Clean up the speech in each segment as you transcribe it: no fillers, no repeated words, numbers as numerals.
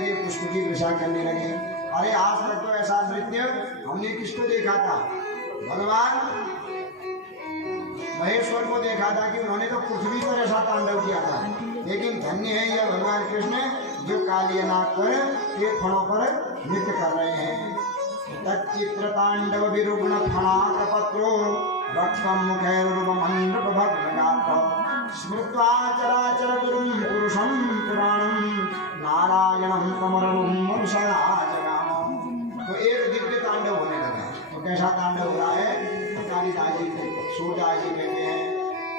लगे, पुष्प की वर्षा करने लगे। अरे आज तक तो ऐसा नृत्य हमने किसको देखा था? भगवान महेश्वर को देखा था कि उन्होंने तो पृथ्वी पर ऐसा तांडव किया था। लेकिन धन्य है यह भगवान कृष्ण जो कालिया नाग पर के फणों पर नृत्य कर रहे हैं। तच्चित्र तांडव विरुग्ण फणाकपत्रो रक्तम मुखैरुपमण्डपभग्नगात्र स्मृत्वा चराचर गुरुं पुरुषं पुराणं नारायणं कमरणं मनुष्या जगाम। तो एक दिव्य तांडव होने लगा। तो कैसा तांडव हो रहा है? कालिदास जी सूरदास जी कहते हैं,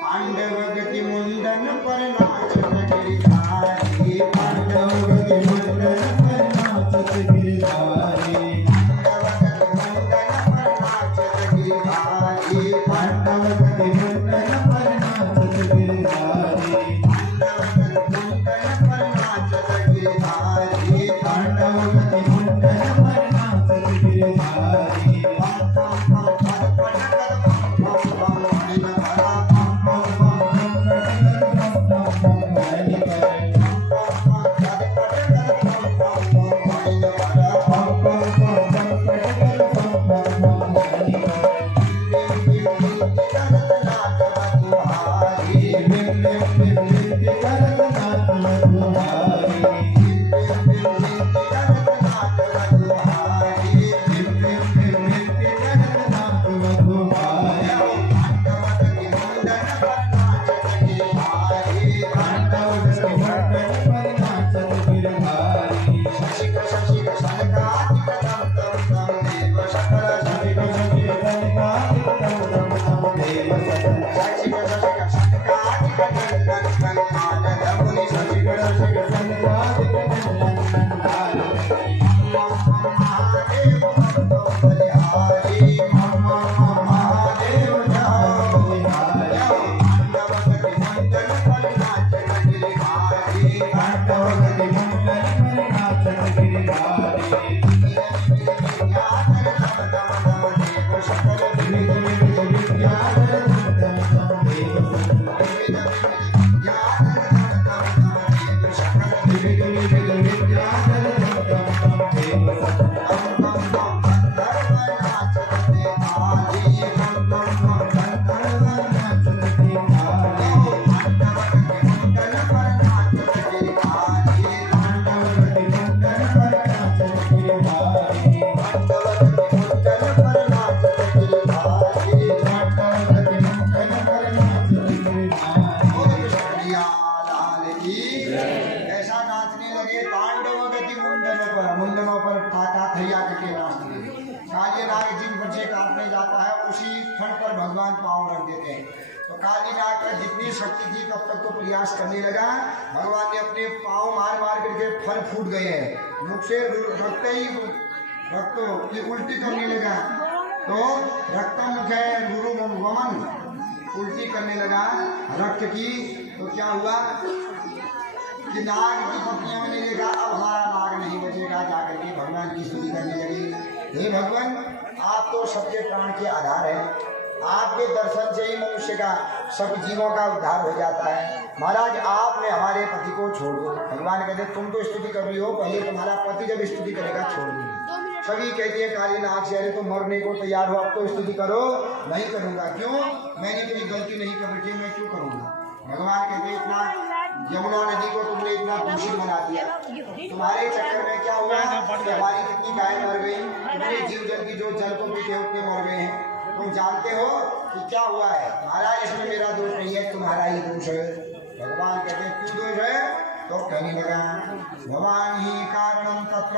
पांडव गति मुंडन पर नाचत गिरधारी, पांडव गति मुंडन पर नाचत गिरधारी, पांडव गति मुंडन पर नाचत गिरधारी, पांडव गति मुंडन पर नाचत गिरधारी। तब तक तो प्रयास करने लगा, भगवान ने अपने पांव मार मार करके फल फूट गए हैं, मुख से रक्त उल्टी करने लगा। तो रक्तम मुख है गुरु वमन, उल्टी करने लगा रक्त की। तो क्या हुआ कि नाग की पत्नियों ने देखा अब हमारा नाग नहीं बचेगा, जाकर के भगवान की स्तुति करने लगी। हे भगवान, आप तो सबके प्राण के आधार हैं, आपके दर्शन से ही मनुष्य का सब जीवों का उद्धार हो जाता है। महाराज आपने हमारे पति को छोड़ दो। भगवान कहते तुम तो स्तुति कर रही हो, पहले तुम्हारा पति जब स्तुति करेगा छोड़ दूंगा। सभी कहती है काली नाग से, अरे तुम मरने को तैयार हो, अब तो स्तुति करो। नहीं करूंगा। क्यों? मैंने कोई गलती नहीं कर रखी, मैं क्यों करूंगा? भगवान कहते इतना यमुना नदी को तुमने इतना दूषित बना दिया, तुम्हारे चक्कर में क्या हुआ कि हमारी कितनी गाय मर गई, कितने जीव जंतु जो जल को पीते उतने मर गए हैं। तुम जानते हो कि क्या हुआ है? महाराज इसमें मेरा दोष नहीं है, तुम्हारा ही दोष है। भगवान कहते क्यों दोष है? तो कहने लगा भगवान ही कारणम तत्र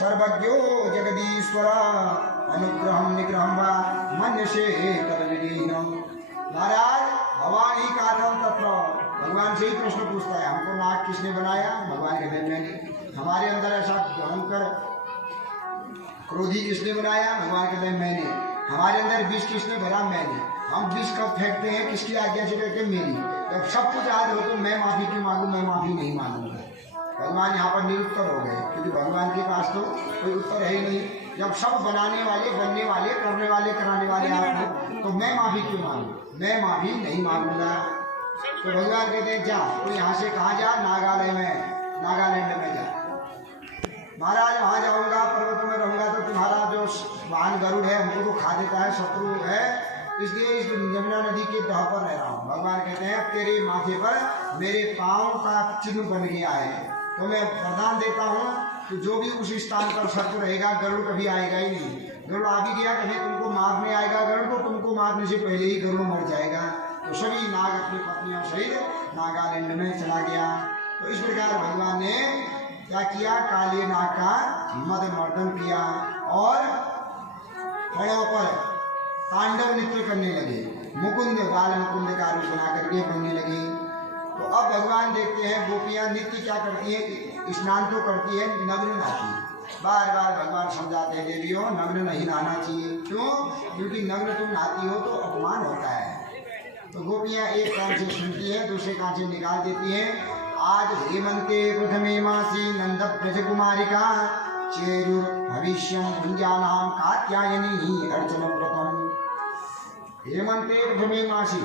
सर्वज्ञो जगदीश्वर अनुग्रहम निग्रहम वा मन्यसे तद्विदीनम। महाराज भगवान ही कारणम तत्र, भगवान से ही प्रश्न पूछता है हमको नाग किसने बनाया? भगवान कहते मैंने। हमारे अंदर ऐसा भयंकर क्रोधी किसने बनाया? भगवान कहते मैंने। हमारे अंदर विष किसने भरा? मैंने। हम विष कब फेंकते हैं? किसकी आज्ञा से? कहते मेरी। जब सब कुछ याद हो तो मैं माफी क्यों मांगू? मैं माफी नहीं मांगूंगा। भगवान यहाँ पर निरुत्तर हो गए, क्योंकि भगवान के पास तो कोई उत्तर है ही नहीं। जब सब बनाने वाले, बनने वाले, करने वाले, कराने वाले आप हो तो मैं माफी क्यों मांगू? मैं माफी नहीं मांगूंगा। तो भगवान कहते हैं जा, तो यहाँ से कहाँ जा? नागालैंड में जा। इसलिए इस यमुना नदी के तह पर रह रहा हूँ। भगवान कहते हैं तेरे माथे पर मेरे पाँव का चिन्ह बन गया है, तो मैं वरदान देता हूँ कि जो भी उस स्थान पर सर्प रहेगा, गरुड़ कभी आएगा ही नहीं। गरुड़ आ भी गया कभी तुमको मारने आएगा गरुड़, तो तुमको मारने से पहले ही गरुड़ मर जाएगा। तो सभी नाग अपनी पत्नियों सहित नागालैंड में चला गया। तो इस प्रकार भगवान ने क्या किया, काले नाग का मद मर्दन किया और फड़ों पर तांडव नृत्य करने लगे। मुकुंद बाल मुकुंद का रूप बना करके बनने लगी। तो अब भगवान देखते हैं गोपियां नित्य क्या करती हैं, स्नान तो करती है, नग्न नहाती है। बार बार भगवान समझाते हैं देवियों नग्न नहीं नहाना चाहिए। क्यों? क्योंकि नग्न तुम नहाती हो तो अपमान होता है। तो गोपियां एक कान से सुनती है, दूसरे कान से निकाल देती हैं। आज हेमंते प्रथमे मासी नंद ब्रज कुमारिका चेरुर भविष्यम भुंजानाम कात्यायनी अर्चनम प्रथम। हेमंते प्रथमे मासी,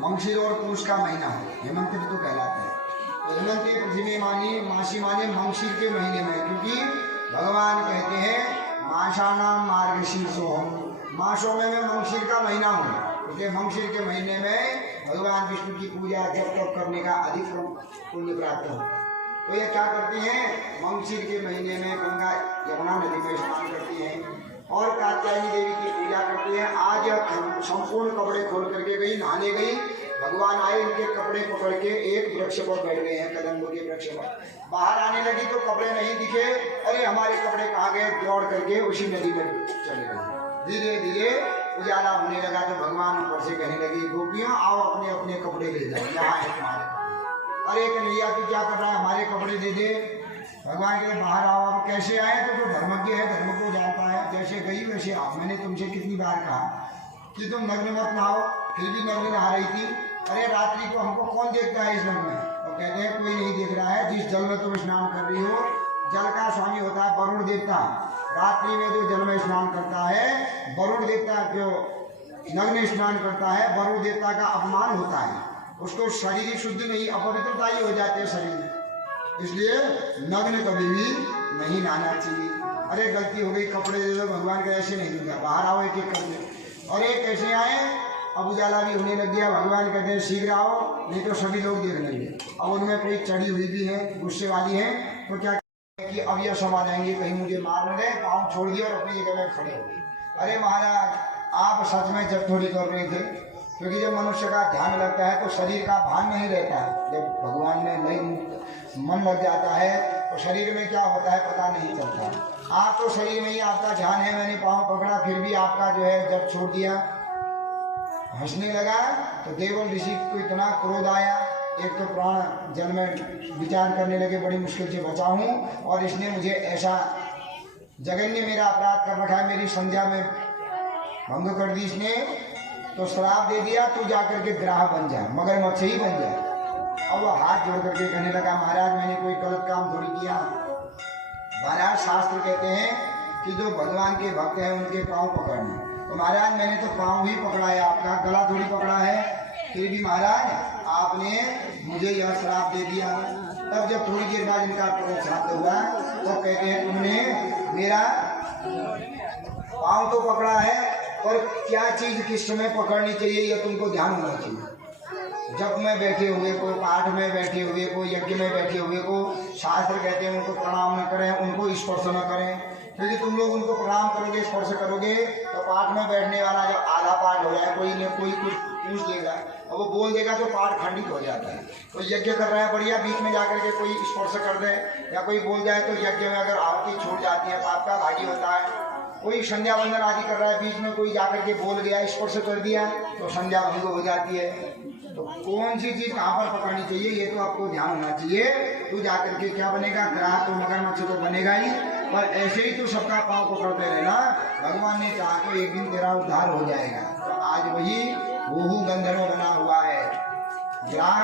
मंगशीर और पुरुष का महीना है, हेमंत ऋतु कहलाता है। तो हेमंत प्रथमे मासी माने मंगशीर के महीने में, क्योंकि भगवान कहते हैं मासानाम मार्गशीर्षोहम, मासों में मैं मंगशीर का महीना हूँ। इसलिए मंगशीर के महीने में भगवान विष्णु की पूजा जप तप करने का अधिक पुण्य प्राप्त हो। तो ये क्या करती हैं, मंगशीर के महीने में गंगा यमुना नदी में स्नान करती हैं और कात्यायनी देवी की पूजा करती हैं। आज संपूर्ण कपड़े खोल करके गई, नहाने गई, भगवान आए, इनके कपड़े पकड़ के एक वृक्ष पर बैठ गए हैं, कदम्ब के वृक्ष पर। बाहर आने लगी तो कपड़े नहीं दिखे, अरे हमारे कपड़े कहाँ गए, दौड़ करके उसी नदी में चले गए। धीरे धीरे उजाला होने लगा तो भगवान ऊपर से कहने लगे गोपियों आओ अपने अपने कपड़े ले जाओ, यहाँ है तुम्हारे। अरे कन्हैया तू क्या कर रहा है, हमारे कपड़े दे दे। भगवान कहते बाहर आओ। अब कैसे आए, तो जो धर्मज्ञ है धर्म को जानता है, जैसे गई वैसे आओ। मैंने तुमसे कितनी बार कहा कि तुम नग्न मत नहाओ, फिर भी नग्न नहा रही थी। अरे रात्रि को हमको कौन देखता है इस नग्न में? तो कहते हैं कोई नहीं देख रहा है, जिस जल में तुम स्नान कर रही हो जल का स्वामी होता है वरुण देवता। रात्रि में जो जल में स्नान करता है वरुण देवता, जो नग्न स्नान करता है वरुण देवता का अपमान होता है, उसको शरीर शुद्ध नहीं अपवित्रता ही हो जाती है शरीर में। इसलिए नग्न कभी भी नहीं नहाना चाहिए। अरे गलती हो गई, कपड़े दे दो। भगवान का ऐसे नहीं दूंगा, बाहर आओ एक एक करके। और एक कैसे आए, अब उजाला भी होने लग गया। भगवान कहते हैं शीघ्र आओ, नहीं तो सभी लोग देख लेंगे। अब उनमें कोई चढ़ी हुई भी है, गुस्से वाली है, तो क्या कि अब यह समा जाएंगे कहीं मुझे मार न दे, पाँव छोड़ दिया और अपनी जगह में खड़े हो। अरे महाराज आप सच में जब थोड़ी कर रहे थे, क्योंकि जब मनुष्य का ध्यान लगता है तो शरीर का भान नहीं रहता है। जब भगवान में नहीं मन लग जाता है तो शरीर में क्या होता है पता नहीं चलता। आप तो शरीर में ही आपका ध्यान है, मैंने पाँव पकड़ा फिर भी आपका जो है जब छोड़ दिया। हंसने लगा तो देवल ऋषि को इतना क्रोध आया, एक तो प्राण जल में विचार करने लगे बड़ी मुश्किल से बचा हूँ और इसने मुझे ऐसा जघन्य मेरा अपराध कर रखा है, मेरी संध्या में भंग कर दी इसने, तो श्राप दे दिया तू जाकर के ग्राह बन जा, मगरमच्छ ही बन जा। अब वो हाथ जोड़ करके कहने लगा महाराज मैंने कोई गलत काम थोड़ी किया। महाराज शास्त्र कहते हैं कि जो भगवान के भक्त हैं उनके पाँव पकड़ना, तो महाराज मैंने तो पाँव ही पकड़ा है, आपका गला थोड़ी पकड़ा है। फिर भी महाराज आपने मुझे यह श्राप दे दिया। तब जब थोड़ी देर बाद इनका श्राप हुआ तो कहते हैं तुमने मेरा पाँव तो पकड़ा है, पर क्या चीज किस समय पकड़नी चाहिए यह तुमको ध्यान होना चाहिए। जप में बैठे हुए को, पाठ में बैठे हुए को, यज्ञ में बैठे हुए को शास्त्र कहते हैं उनको प्रणाम न करें, उनको स्पर्श न करें। क्योंकि तुम लोग उनको प्रणाम करोगे, स्पर्श करोगे तो पाठ में बैठने वाला जब आधा पाठ हो जाए, कोई न कोई कुछ पूछ देगा और वो बोल देगा तो पाठ खंडित हो जाता है। तो यज्ञ कर रहा है बढ़िया, बीच में जाकर के कोई स्पर्श कर दे या कोई बोल जाए तो यज्ञ में अगर आहुति छूट जाती है पाप का भागी होता है। कोई संध्या वंदन आदि कर रहा है, बीच में कोई जाकर के बोल गया, स्पर्श कर दिया तो संध्या भंग हो जाती है। तो कौन सी चीज कहाँ पर पकड़नी चाहिए ये तो आपको ध्यान होना चाहिए। तू जाकर के क्या बनेगा, ग्राह तो मगरमच्छ तो बनेगा ही, पर ऐसे ही तो सबका पाँव पकड़ते रहना। भगवान ने चाहा तो एक दिन तेरा उद्धार हो जाएगा। तो आज वही वोहू गंधर्व बना हुआ है ग्राह,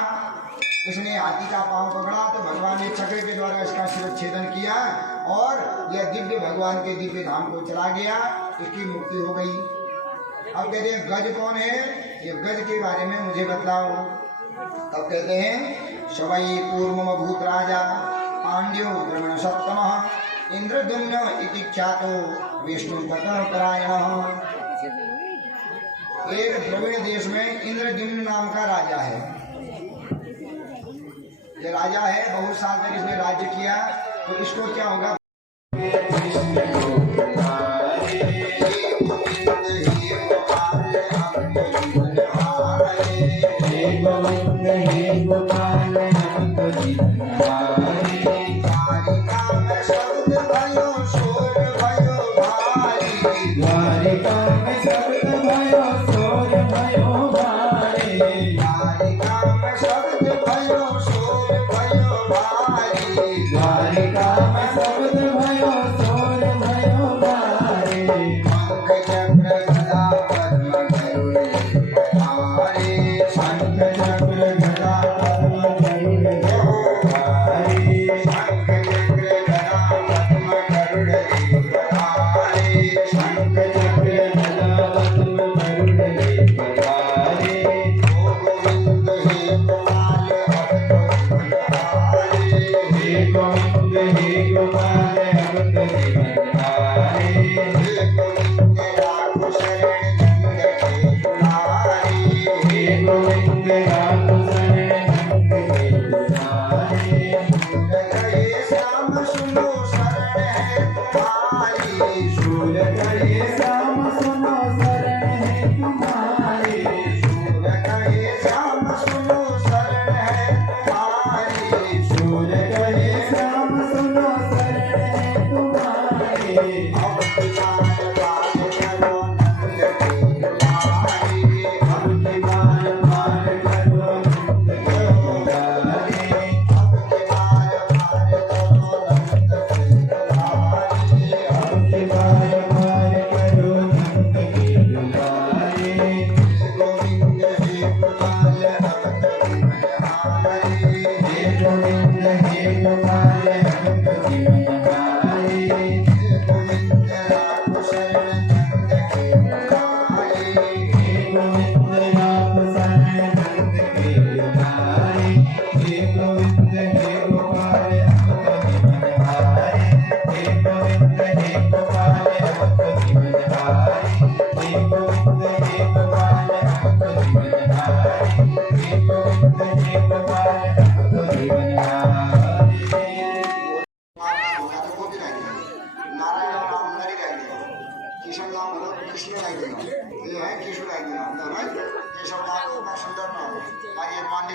उसने हाथी का पाँव पकड़ा तो भगवान ने चक्र के द्वारा इसका शिरच्छेदन किया और यह दिव्य भगवान के दिव्य धाम को चला गया, इसकी मुक्ति हो गई। अब कहते हैं गज कौन है, ये गज के बारे में मुझे बतलाओ। तब कहते हैं शवई पूर्व भूत राजा पांड्यो द्रमण सप्तम इंद्रदुम्न इति ख्यातो विष्णु परायण। एक द्रविड़ देश में इंद्रद्युम्न नाम का राजा है। ये राजा है, बहुत साल तक इसने राज्य किया, तो इसको क्या होगा?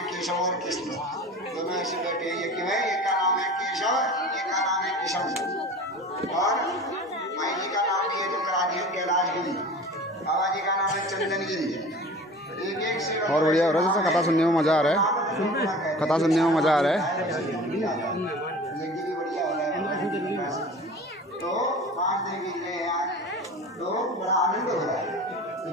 केशव और कृष्ण दोनों ऐसे बैठे हैं। एक का नाम है केशव, एक का नाम है कृष्ण। और माई जी का नाम भी है जो कराजी कैलाश गिरी, बाबा जी का नाम है चंदन गिरी। एक एक से और बढ़िया हो रहा है, कथा सुनने में मजा आ रहा है, कथा सुनने में मजा आ रहा है। तो 5 दिन बीत गए हैं, तो बड़ा आनंद हो रहा है।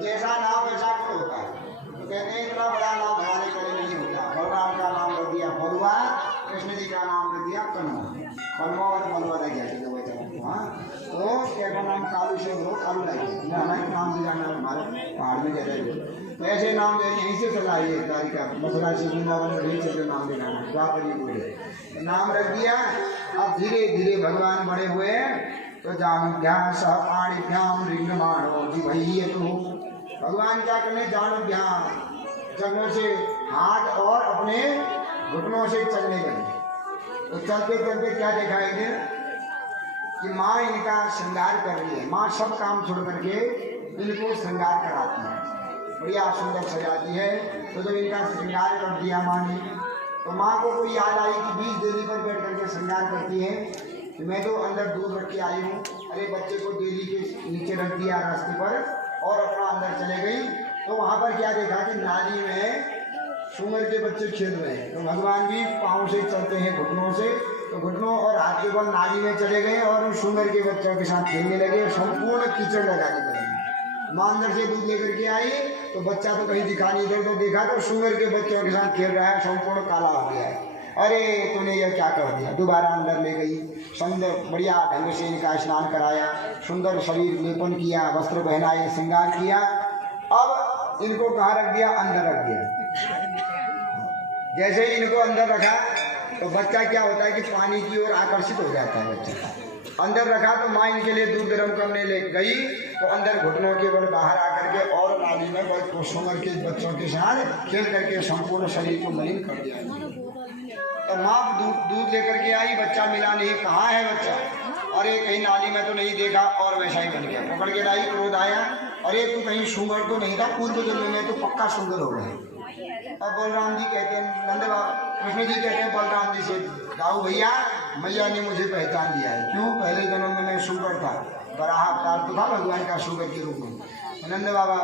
जैसा नाम वैसा फल होता है। तो कहते हैं इतना बड़ा नाम हमारे करे नहीं होता। बलराम का नाम रख दिया बलुआ, कृष्ण जी का नाम रख दिया कन्वा, कन्वा और बलुआ लग गया। तो क्या नाम कालू से हो, कालू लग गया, नाम दिया नाम हमारे पहाड़ में जैसे। तो ऐसे नाम जो यहीं से चला है तारीखा मथुरा से वृंदावन में चलते नाम दिखाना द्वापर जी बोले नाम रख दिया। अब धीरे धीरे भगवान बड़े हुए, तो जानुभ्याम सह पाणिभ्याम रिंगमाणो जिह्वैः तो भगवान क्या करने जानुभ्याम जंगलों से हाथ और अपने घुटनों से चलने लगे। तो चलते चलते क्या दिखाई दे कि माँ इनका श्रृंगार कर रही है। माँ सब काम छोड़ करके इनको श्रृंगार कराती है, बढ़िया सुंदर सजाती है। तो जब इनका श्रृंगार कर दिया माँ ने, तो माँ को कोई याद आई कि बीच देवी पर बैठ करके श्रृंगार करती है कि मैं तो अंदर दूध रख के आई हूँ। अरे बच्चे को देवी के नीचे रख दिया रास्ते पर और अपना अंदर चले गई। तो वहाँ पर क्या देखा कि नाली में सूअर के बच्चे खेल रहे हैं। तो भगवान भी पाँव से चलते हैं घुटनों से, तो घुटनों और हाथ के बल नाली में चले गए और उन सूअर के बच्चों के साथ खेलने लगे। संपूर्ण कीचड़ लगा के बने। माँ अंदर से दूध लेकर के आई, तो बच्चा तो कहीं दिखा नहीं दे, तो देखा तो सूअर के बच्चों के साथ खेल रहा है, संपूर्ण काला हो गया है। अरे तूने यह क्या कर दिया। दोबारा अंदर ले गई, सुंदर बढ़िया ढंग से इनका स्नान कराया, सुंदर शरीर लेपन किया, वस्त्र पहनाए, श्रृंगार किया। अब इनको कहाँ रख दिया, अंदर रख दिया। जैसे ही इनको अंदर रखा, तो बच्चा क्या होता है कि पानी की ओर आकर्षित हो जाता है बच्चा। अंदर रखा तो माँ इनके लिए दूध गर्म करने ले गई तो अंदर घुटनों के बल बाहर आकर के और नाली में बस उम्र के बच्चों के साथ खेल करके संपूर्ण शरीर को मलिन कर दिया। तो माँ दूध लेकर के आई, बच्चा मिला नहीं, कहाँ है बच्चा? और एक कहीं नाली में तो नहीं देखा और वैसा ही बन गया। पकड़ के लाई, क्रोध आया, और एक तो कहीं सुंगर तो नहीं था, पूर्व जन्म में तो पक्का सुंदर हो गए। अब बलराम जी कहते हैं, नंद बाबा कृष्ण जी कहते हैं बलराम जी से, दाऊ भैया मैया ने मुझे पहचान दिया है। क्यों? पहले जन्म में मैं सुंगर था, बराह अवतार तो था भगवान का सुंगर के रूप में। नंद बाबा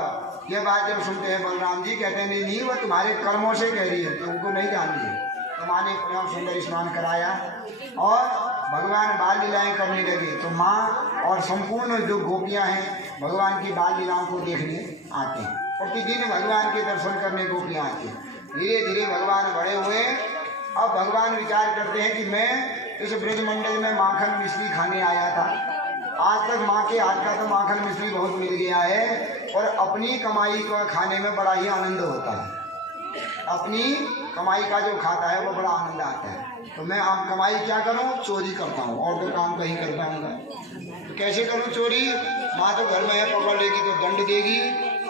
ये बात जब सुनते हैं बलराम जी कहते हैं नहीं वह तुम्हारे कर्मों से कह रही है, तुमको नहीं जान रही है। तो माँ ने प्रेम सुंदर स्नान कराया और भगवान बाल लीलाएं करने लगे। तो माँ और संपूर्ण जो गोपियाँ हैं भगवान की बाल लीलाओं को देखने आते हैं। प्रतिदिन भगवान के दर्शन करने गोपियाँ आती हैं। धीरे धीरे भगवान बड़े हुए। अब भगवान विचार करते हैं कि मैं इस ब्रजमंडल में माखन मिश्री खाने आया था। आज तक माँ के हाथ का तो माखन मिश्री बहुत मिल गया है और अपनी कमाई को खाने में बड़ा ही आनंद होता है। अपनी कमाई का जो खाता है वो बड़ा आनंद आता है। तो मैं अब कमाई क्या करूं? चोरी करता हूं और तो काम कहीं कर पाऊंगा। तो कैसे करूं चोरी? माँ तो घर में है, पकड़ लेगी तो दंड देगी।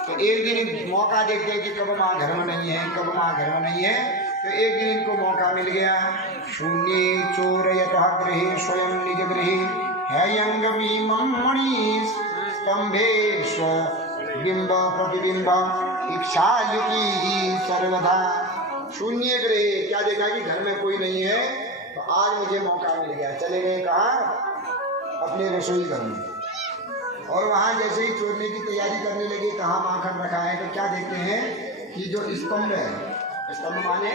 तो एक दिन मौका देखते हैं कि कब माँ घर में नहीं है, कब माँ घर में नहीं है। तो एक दिन इनको मौका मिल गया। शून्य चोर यतः गृहे स्वयं निज गृहे मणि स्तंभेश बिंब प्रतिबिंब इच्छायुकी सर्वदा। शून्य गृह, क्या देखा कि घर में कोई नहीं है। तो आज मुझे मौका मिल गया। चले गए कहाँ? अपने रसोई घर में। और वहाँ जैसे ही चोरने की तैयारी करने लगे, कहाँ माखन रखा है, तो क्या देखते हैं कि जो स्तंभ है, स्तंभ माने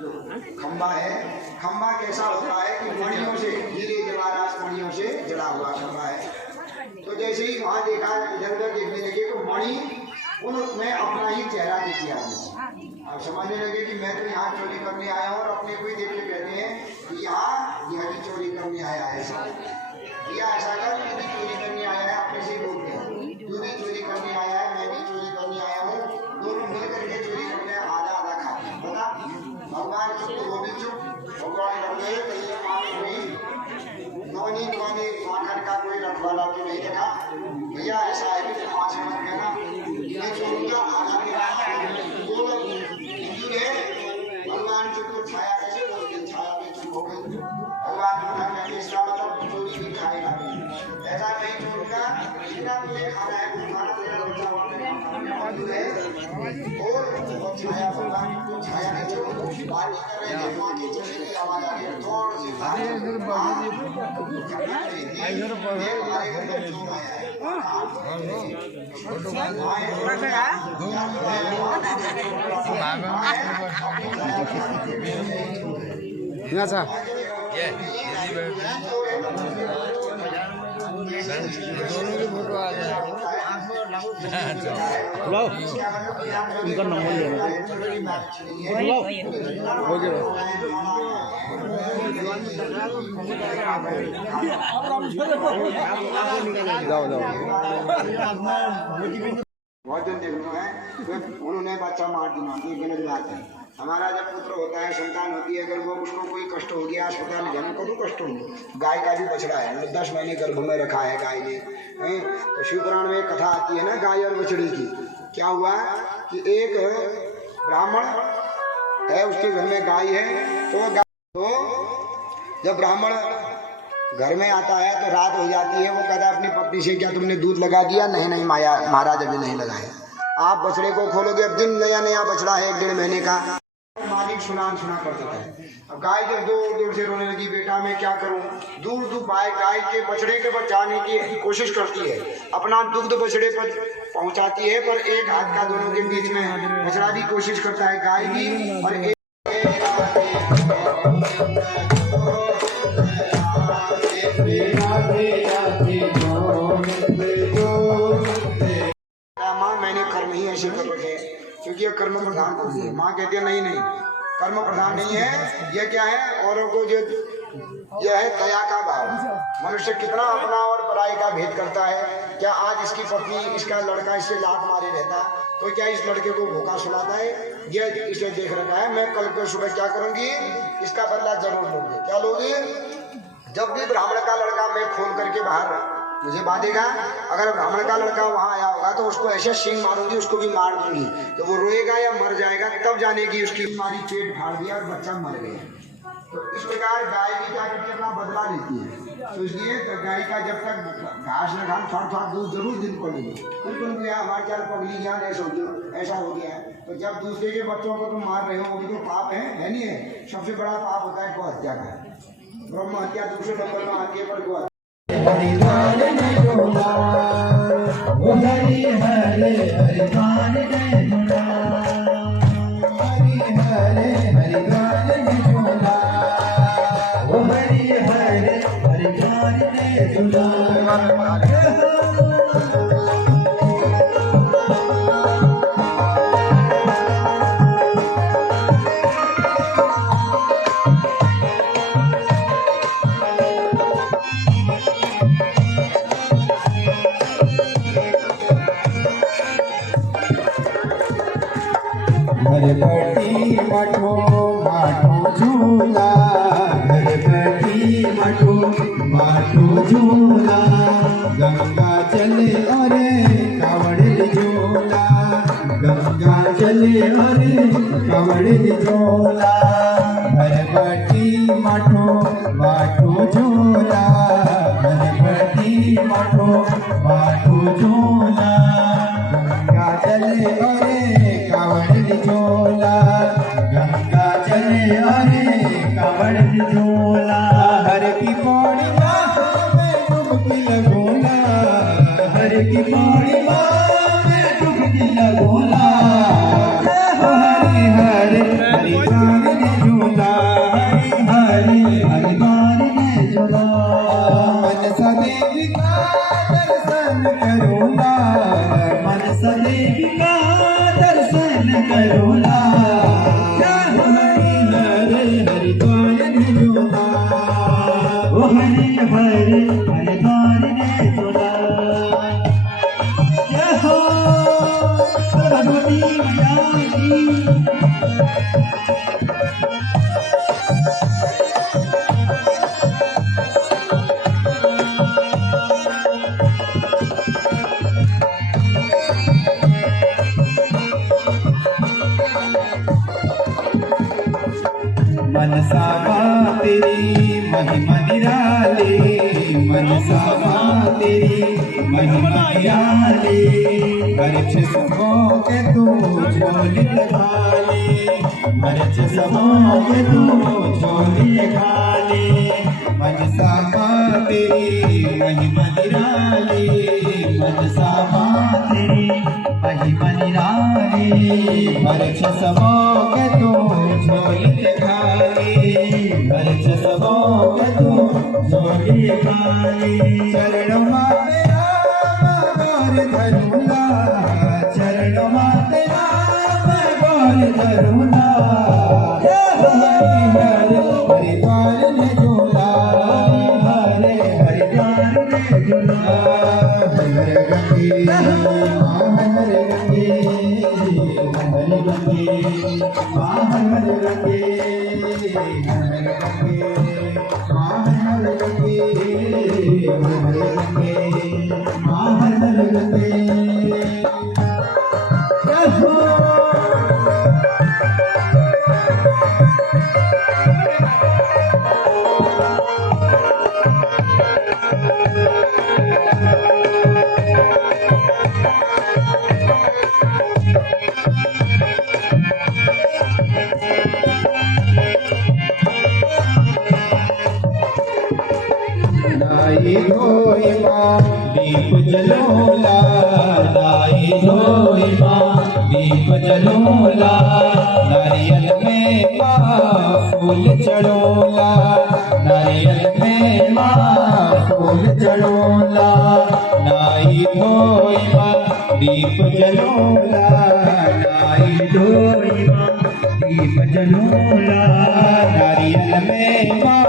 जो खंबा है, खंबा कैसा होता है कि मणियों से, हीरे जवाहरात मणियों से जड़ा हुआ खंबा है। तो जैसे ही वहाँ देखा, इधर उधर देखने लगे तो मणि उनमें अपना ही चेहरा दिख गया। अब समझने लगे कि मैं तो यहाँ चोरी करने आया हूँ। और अपने को ही देख के कहते हैं कि यहाँ यह भी चोरी करने आया है। या ऐसा कर, तू भी चोरी करने आया है, अपने से बोल दिया, तू भी चोरी करने आया है, मैं भी चोरी करने आया हूँ, दोनों मिल करके चोरी करने आधा आधा खाते हैं। बता भगवान चुप तो वो भी चुप। भगवान डर गए कहीं नौनी नौनी माखन का कोई रखवाला तो नहीं देखा। भैया ऐसा है कि पाँच मिनट में ना ये चोरूंगा भगवान चुप को छाया कैसे बोलते, छाया में चुप हो गई। भगवान इसका मतलब चोरी भी खाएगा, ऐसा नहीं चोरूंगा, जितना तुझे खाना है खाना तेरा बच्चा और छाया भगवान को छाया है जो बात कर रहे थे। माँ की चोरी की आवाज आ रही है, थोड़ी सी अच्छा दोनों की फोटो आ जाए। उनका नंबर लेना ओके जाओ जाओ। बहुत जन देखना है, उन्होंने बच्चा मार दिया, ये गलत बात है। हमारा जब पुत्र होता है, संतान होती है, अगर वो उसको कोई कष्ट हो गया, अस्पताल में जाने को भी कष्ट हो। गाय का भी बछड़ा है, 10 महीने गर्भ में रखा है गाय ने। तो शिव पुराण में एक कथा आती है ना गाय और बछड़े की। क्या हुआ कि एक ब्राह्मण है, उसके घर में गाय है। तो जब ब्राह्मण घर में आता है तो रात हो जाती है। वो कहता है अपनी पत्नी से, क्या तुमने दूध लगा दिया? नहीं नहीं महाराज अभी नहीं लगाया। आप बछड़े को खोलोगे, अब दिन नया नया बछड़ा है, 1-1.5 महीने का। मालिक सुना करता था। अब गाय जब दूर दूर से रोने लगी, बेटा मैं क्या करूं? दूर दूर गाय के बछड़े के पास जाने की कोशिश करती है, अपना दुग्ध बछड़े पर पहुंचाती है, पर एक हाथ का दोनों के बीच में बछड़ा भी कोशिश करता है, गाय भी। और माँ मैंने कर्म ही ऐसे कर रखे, क्योंकि ये कर्म प्रधान होती है। माँ कहती है नहीं नहीं, कर्म प्रधान नहीं है, ये क्या है? औरों को जो यह है दया का भाव। मनुष्य कितना अपना और पराई का भेद करता है। क्या आज इसकी पत्नी, इसका लड़का इससे लात मारे रहता, तो क्या इस लड़के को भूखा सुलाता है? ये इसे देख रखा है, मैं कल को सुबह क्या करूंगी, इसका बदला जरूर लूंगी। क्या लोगी? जब भी ब्राह्मण का लड़का मैं फोन करके बाहर मुझे बांधेगा, अगर ब्राह्मण का लड़का वहां आया होगा तो उसको ऐसे सींग मारूंगी, उसको भी मार दूंगी। तो वो रोएगा या मर जाएगा तब जाने की उसकी बीमारी पेट फाड़ दिया और बच्चा मर गया। तो इस प्रकार गाय भी क्या करती है, अपना बदला लेती है। तो इसलिए तो गाय का जब तक घास न खान थोड़ा दूध जरूर दिन पड़ेगी। बिल्कुल गया हमारे चाल पगली ज्ञान ऐसा हो गया है। तो जब दूसरे के बच्चों को तुम मार रहे हो वो भी तो पाप है नहीं है? सबसे बड़ा पाप होता है गौ हत्या का। ब्रह्म हत्या दूसरे नंबर में आती है, पर गौ घरपटी मठो माठो झूला, घरपटी मठो माठो झूला, गंगा चले अरे कावड़ झूला, गंगा चले अरे कावड़ झूला, घरपटी मठो माठो झूला, घरपटी मठो माठो झूला, गंगा चले अरे कावड़ झोला, गंगा चले अरे कावड़ झोला, हर की पौड़ी में डुबकी लगोला, हर की पौड़ी में डुबकी लगोला, हरे हरे हरिद्वार ने झूला, हरे हरिद्वार ने झूला, मनसा देवी का दर्शन करोला, मनसा देवी का दर्शन करोला, हरे हरिद्वार ने झूला, ओ हरे हरिद्वार ने झूला, जय हो भगवती मैया की। मनसा तेरी महिमा निराली, मनसा तेरी महिमा निराली, हर्ष सबों के तू झोली खाली, हर्ष सबों के तू झोली खाली, मनसा तेरी महिमा निराली, मनसा तेरी महिमा निराली, हर्ष सबों के तू झोली खाली, हर्ष सबों के तू झोली खाली, चरणों में तेरा गौर धरूला, चरणों में तेरा मैं गौर धरूला, हरे हरिद्वार ने झूला, हरे हरिद्वार ने झूला, हर गंगे हर गंगे हर गंगे हर गंगे हर गंगे हर गंगे हर गंगे नाई धोई माँ दीप जलोला, नाई धोई माँ दीप जलोला, नारियल में माँ फूल चढ़ोला, नारियल में माँ फूल चढ़ोला, नाई धोई माँ दीप जलोला, नाई धोई माँ दीप जलोला, नारियल में माँ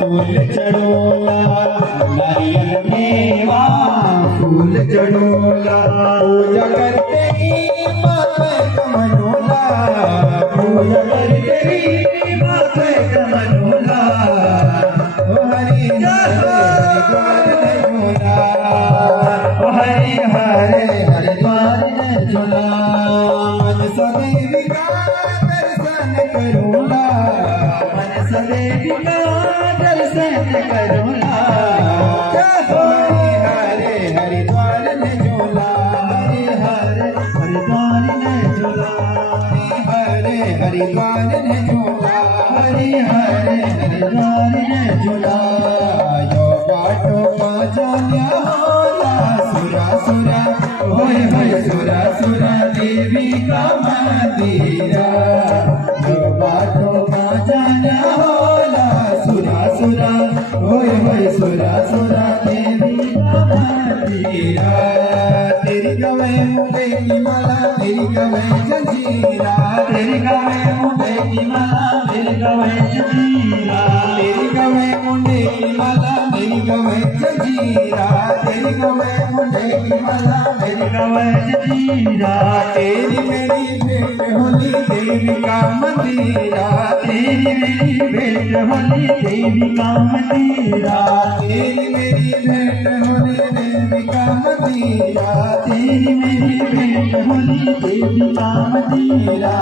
फूल चढ़ोला, नारियल में माँ फूल चढ़ोला, पूजा करते ही माथे कमलोला, पूजा करते ही माथे कमलोला, ओ हरि हरिद्वार ने झूला हरि हरे हरिद्वार ने झूला मनसा देवी का दर्शन करूँगा मनसा देवी का दर्शन करूँगा हरि हरे हरिद्वार ने झूला हरि हरे हरिद्वार ने झूला हरि हरे हरिद्वार ने झूला हरि हरे हरिद्वार ने झूला यो बाटो जान्या होला सुरा सुरा होय होय सुरा सुरा देवी का मंदिरा यो बाटो जान्या होला सुरा सुरा होय होय सुरा सुरा देवी का मंदिरा तेरी गवे मुंबई की माला तेरी गवे जंजीरा तेरी गवे मुंबई की माला तेरी गवे जंजीरा तेरी गवे मुंडे की माला मेरी गवे जंजीरा तेरी गवे मुंडे की माला मेरी गवे जंजीरा तेरी मेरी भेंट होली देवी का मंदिरा तेरी मेरी भेंट होली देवी का मंदिरा तेरी मेरी भेंट होली देवी का मंदिरा तेरी मेरी भेंट होली देवी का मंदिरा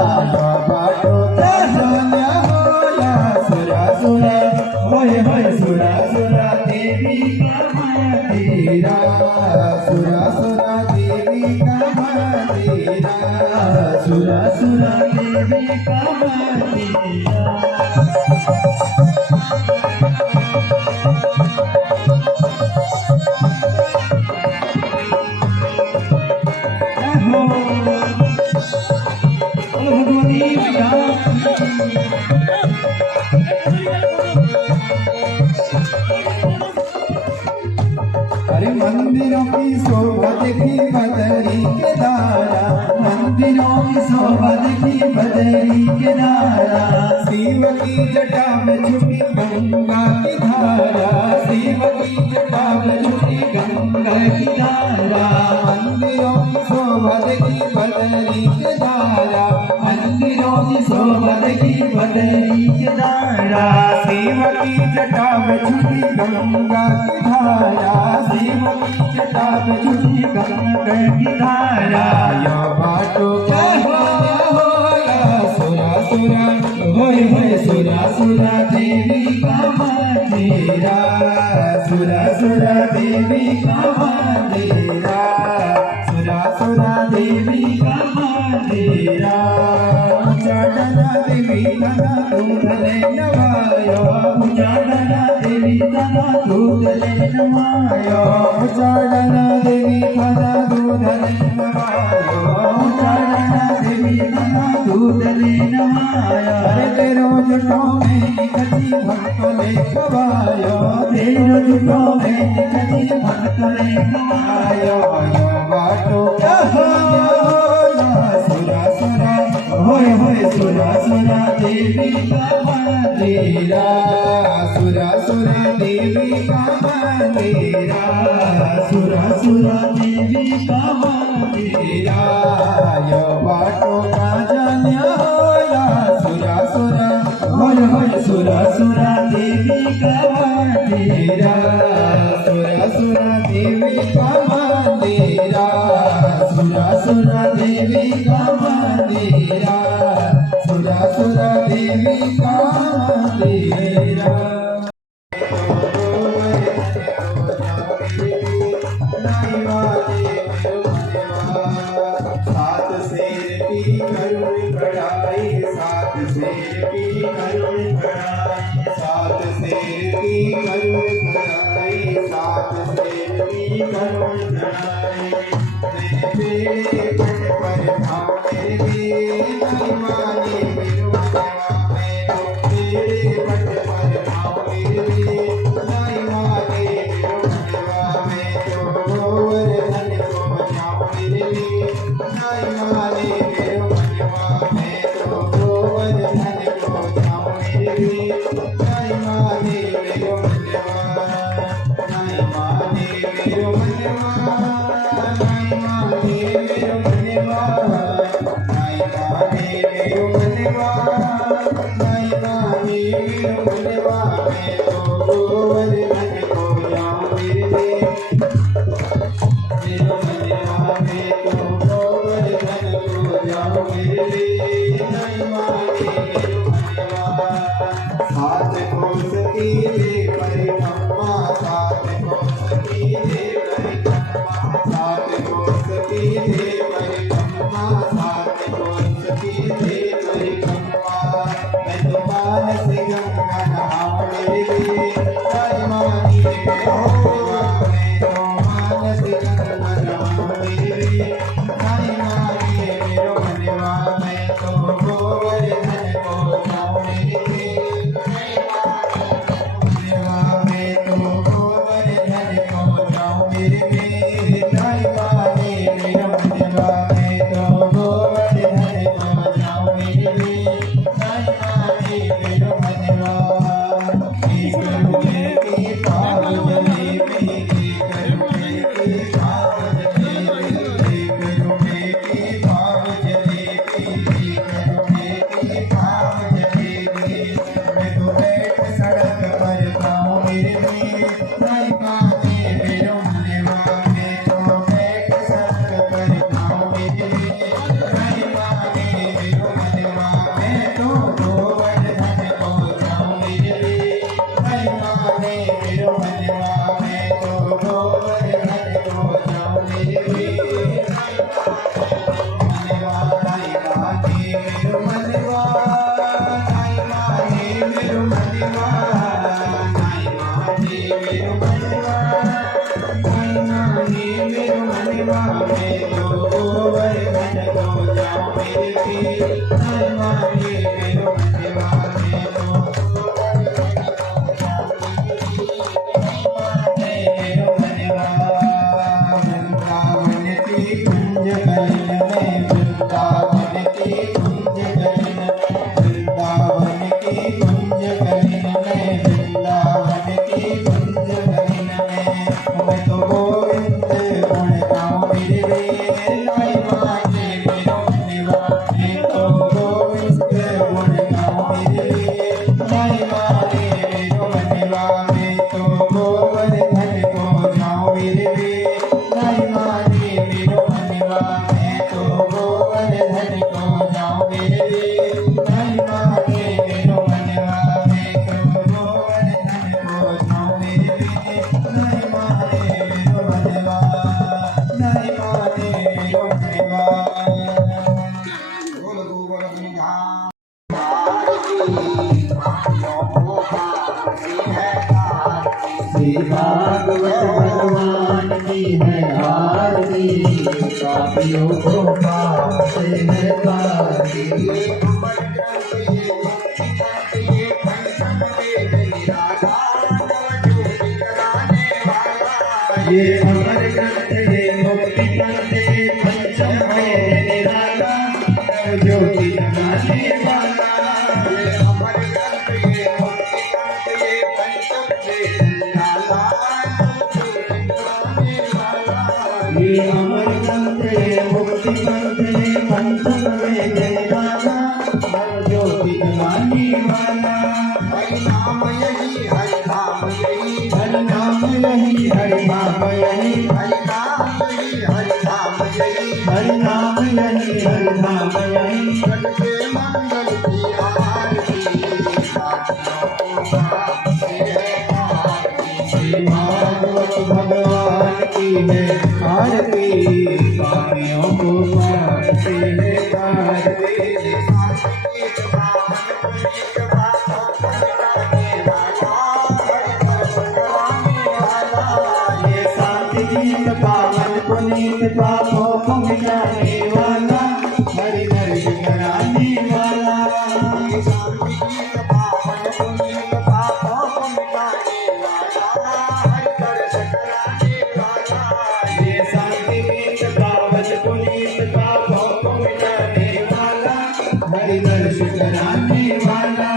बाटो जान्या होला सुरा सुरा होय होय सुरा सुरा देवी का मंदिरा सुरा सुरा देवी का मंदिरा सुरा सुरा देवी का मंदिरा अरे मंदिरों की शोभा देखी बदरी के दारा मंदिरों की शोभा देखी बदरी के दारा शिव की जटा में छुपी गंगा की धारा शिव की जटा में छुपी गंगा की धारा मंदिरों की शोभा देखी बदरी के दारा मंदिरों की शोभा देखी बदरी के दारा शिव की जटा में छुपी गंगा की धारा शिव की जटा में छुपी गंगा की धारा यो बाटो होला सुरा सुरा होय होय सुरा सुरा देवी का मंदिरा सुरा सुरा देवी का मंदिरा सुरा सुरा देवी का मंदिरा उजाडना देवी तना दूधले नवायो उजाडना देवी तना दूधले नवायो उजाडना देवी तना दूधले नवायो उजाडना देवी तना दूधले नवायो अरे तेरो जुटो में निकटी भक्तले खवायो तेरो जुटो में निकटी भक्तले खवायो यो बाटो सुरा सुरा होय होय सुरा सुरा देवी का मंदिरा सुरा सुरा देवी का मंदिरा सुरा सुरा देवी का मंदिरा यो बाटो का जान्या होला सुरा सुरा होय होय सुरा सुरा देवी का मंदिरा सुरा सुरा देवी का मंदिरा सुरा सुरा देवी का मंदिरा सुरा सुरा देवी का मंदिरा सात शेर की करुण कढ़ाई सात शेर की करुण कढ़ाई सात शेर की करुण कढ़ाई सात शेर की करुण कढ़ाई मेरे पट पर भाव मेरे माने मेरे पट पर भाव मेरे माने मेरे गोवर्धन को जाओ मेरे नाई माने मेरे में तो गोवर्धन को जाओ मेरे नाई माने मेरे नाई माने मेरे गोवर्धन गोवर्धन को जाऊं मेरे मेरो मनवा में तो गोवर्धन को जाऊं मेरे नहीं माने मेरो मनवा सात कोस की दे परिक्रमा सात कोस की दे परिक्रमा सात कोस की दे परिक्रमा सात कोस की दे परिक्रमा मैं तो मानस गंगा नहाऊं मेरे नहीं माने मेरो मनवा मैं तो मानस गंगा नहाऊं मेरे नहीं माने मेरो मनवा मैं तो गोवर्धन को जाऊं मेरे मनवा मैं तो गोवर्धन को जाऊं मेरे नहीं माने मेरो मनवा मैं तो गोवर्धन को जाऊं मेरे नहीं माने मेरो मनवा एक रुपये की पाव जलेबी एक रुपये की पाव जलेबी एक रुपये की पाव जलेबी एक रुपये की पाव जलेबी मैं तो बैठ सड़क पर पाऊं मेरे नहीं माने मेरो मनवा मैं तो बैठ सड़क पर पाऊं मेरे नहीं माने मेरो मनवा मैं तो गोवर्धन को जाऊं मेरे नहीं माने मेरो मनवा मैं तो गोवर्धन को जाऊं मेरे मनवा नहीं माने मेरो मनवा नहीं माने मेरो मनवा नहीं माने मेरो मनवा नहीं माने मेरो मनवा मैं तो गोवर्धन को जाऊं मेरे नहीं माने मेरो मनवा मैं तो मेरो मनवा वृंदावन की कुंज गलिन में वृंदावन की कुंज गलिन वृंदावन की कुंज गलिन में वृंदावन की कुंज गलिन में मैं तो गोविंद गुण गाऊं मेरे नहीं माने मेरो मनवा मैं तो गोविंद गुण गाऊं मेरे नहीं माने मेरो मनवा मैं तो गोवर्धन को जाऊं मेरे नहीं माने मेरो मनवा मैं तो गोवर्धन को जाऊं मेरे नहीं माने मेरो मनवा मैं तो गोवर्धन को जाऊं मेरे नहीं माने मेरो मनवा नहीं माने मेरो मनवा बोल गोवर्धन धाम श्री भागवत भगवान की है आरती पापियों को पाप से है तारती ये अमर ग्रंथ ये मुक्ति ग्रंथ ये पंचम है निराला ज्योति जगाने वाला ये अमर ग्रंथ ये मुक्ति ग्रंथ ये पंचम में जयमाला ज्योति जगाने वाला हरि नाम यही हरि नाम यही हरि नाम यही हरि नाम यही हरि नाम यही हरि नाम यही हरि नाम यही हरि नाम यही सबके मंगल की आरती श्री भागवत भगवान की है आरती पापियों को पाप से है तारती ये शांति गीत पावन पुनीत पापों को मिटाने वाला हरि दर्श कराने वाला ये शांति गीत पावन पुनीत पापों को मिटाने वाला हरि दर्श कराने वाला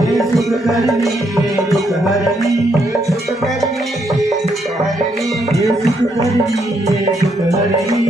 ये सुख करनी ये दुख हरनी ये सुख करनी ये दुख हरनी